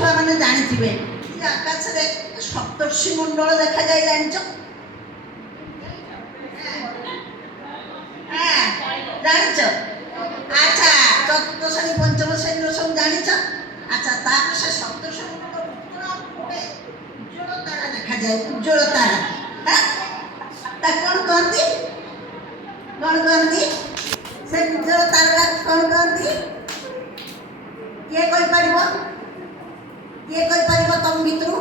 ଛୁଆ ମାନେ ଜାଣିଥିବେ ଯେ ଆକାଶରେ ସପ୍ତର୍ଷି ମଣ୍ଡଳ ଦେଖାଯାଏ, ଜାଣିଛ? ଜାଣିଛ? ଆଚ୍ଛା, ଚତୁର୍ଥ ଶ୍ରେଣୀ ପଞ୍ଚମ ଶ୍ରେଣୀର ସବୁ ଜାଣିଛ। ଆଚ୍ଛା, ତାପରେ ସେ ସପ୍ତର୍ଷି ମଣ୍ଡଳ ଗୋଟେ ଉଜ୍ଜ୍ୱଳ ତାରା ଦେଖାଯାଏ, ଉଜ୍ଜ୍ୱଳ ତାରା। ତାକୁ କ'ଣ କହନ୍ତି? କ'ଣ କହନ୍ତି? ସେ ଉଜ୍ଜ୍ୱଳ ତାରାକୁ କ'ଣ କହନ୍ତି? କିଏ କହିପାରିବ? କିଏ କହିପାରିବ ତମ ଭିତରୁ?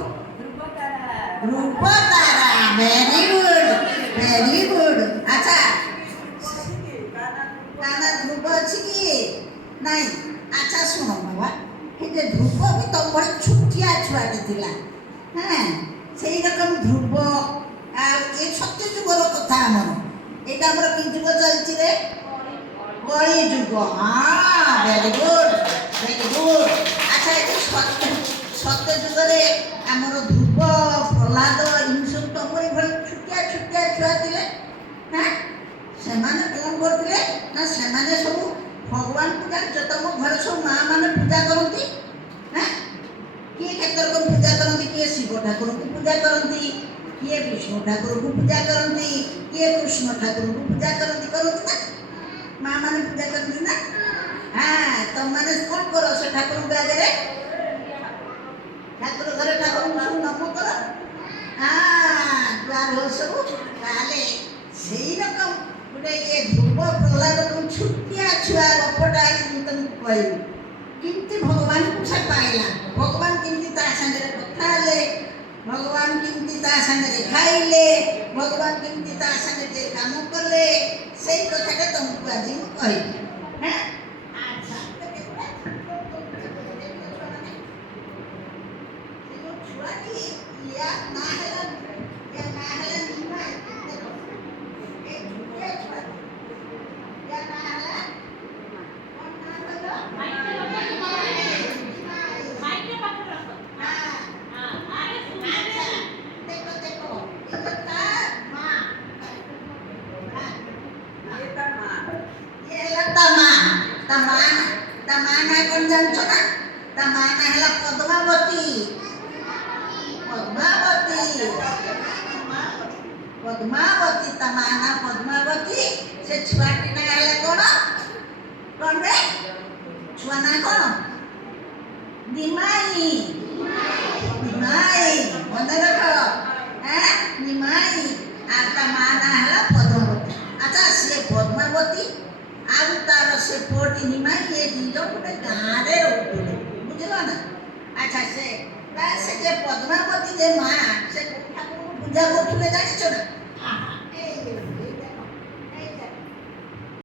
ଧ୍ରୁବ ତାରା। Very good, very good. ଆଚ୍ଛା, ନା ଧ୍ରୁବ ଅଛି କି ନାଇଁ? ଆଚ୍ଛା ଶୁଣ ବାବା, ଏ ଯେ ଧ୍ରୁବ ବି ତମ ଭଳି ଛୋଟିଆ ଛୁଆଟେ ଥିଲା, ସେଇ ରକମ ଧ୍ରୁବ। ଆଉ ଏ ସତ୍ୟ ଯୁଗର କଥା ଆମର, ଏଇଟା ଆମର କି ଯୁଗ ଚାଲିଛି ରେ? କଳି ଯୁଗ। Very good, very good. ଆଚ୍ଛା, ଏ ସତ୍ୟ ଯୁଗରେ ଆମର ଧ୍ରୁବ, ପ୍ରହ୍ଲାଦ ଏମିତି ସବୁ ତମରି ଭଳି ଛୋଟିଆ ଛୋଟିଆ ଛୁଆ ଥିଲେ। ସେମାନେ କ'ଣ କରୁଥିଲେ ନା ସେମାନେ ସବୁ ଭଗବାନଙ୍କୁ ଜାଣିଛ, ତମ ଘରେ ସବୁ ମା ମାନେ ପୂଜା କରନ୍ତି। କିଏ କେତେ ରକମ ପୂଜା କରନ୍ତି? କିଏ ଶିବ ଠାକୁରଙ୍କୁ ପୂଜା କରନ୍ତି, କିଏ ବିଷ୍ଣୁ ଠାକୁରଙ୍କୁ ପୂଜା କରନ୍ତି, କିଏ କୃଷ୍ଣ ଠାକୁରଙ୍କୁ ପୂଜା କରନ୍ତି। କରନ୍ତି ନା? ମା ମାନେ ପୂଜା କରନ୍ତି ନା? ତମମାନେ କ'ଣ କର ସେ ଠାକୁରଙ୍କ ଆଗରେ? ଠାକୁର ଘରେ ଠାକୁରଙ୍କୁ ସବୁ ନମ କର। ଜୁହାର ହଉ ସବୁ। ତାହେଲେ ସେଇ ରକମ ଗୋଟେ ଇଏ ଧ୍ରୁବ ପ୍ରହ୍ଲାଦ ଛୋଟିଆ ଛୁଆ ଗପଟା ମୁଁ ତମକୁ କହିବି। କେମିତି ଭଗବାନଙ୍କୁ ସେ ପାଇଲା, ଭଗବାନ କେମିତି ତା ସାଙ୍ଗରେ କଥା ହେଲେ, ଭଗବାନ କେମିତି ତା ସାଙ୍ଗରେ ଖାଇଲେ, ଭଗବାନ କେମିତି ତା ସାଙ୍ଗରେ କାମ କଲେ, ସେଇ କଥାଟା ତମକୁ ଆଜି ମୁଁ କହିବି। ଆଚ୍ଛା, ଛୁଆଟି ୟା ନାଁ ହେଲା ନିମାଇ। ଏ ଛୋଟିଆ ଛୁଆ, ୟା ନାଁ ହେଲା କ'ଣ ନାଁ କହିଲ? ତା ମା ନାଁ କ'ଣ ଜାଣିଛ ନା? ତା ମା ନାଁ ହେଲା ପଦ୍ମାବତୀ। ପଦ୍ମାବତୀ, ପଦ୍ମାବତୀ, ତା ମା ନାଁ ପଦ୍ମାବତୀ। ସେ ଛୁଆଟି ନାଁ ହେଲା କ'ଣ? କ'ଣ ରେ? ଛୁଆ ନାଁ କ'ଣ? ନିମାଇ। ନିମାଇ, ମନେ ରଖ। ନିମାଇ। ଆଉ ତା ମା ନାଁ ହେଲା ପଦ୍ମାବତୀ। ଆଚ୍ଛା, ସିଏ ପଦ୍ମାବତୀ ଆଉ ତାର ସେ ପୁଅଟି ନିମାଇ, ଏ ଦି ଜଣ ଗୋଟେ ଗାଁରେ ରହୁଥିଲେ, ବୁଝିଲ ନା? ଆଚ୍ଛା, ସେ ଯେ ପଦ୍ମାବତୀ ଯେ ମା, ସେ କୋଉ ଠାକୁରଙ୍କୁ ପୂଜା କରୁଥିଲେ ଜାଣିଛ ନା?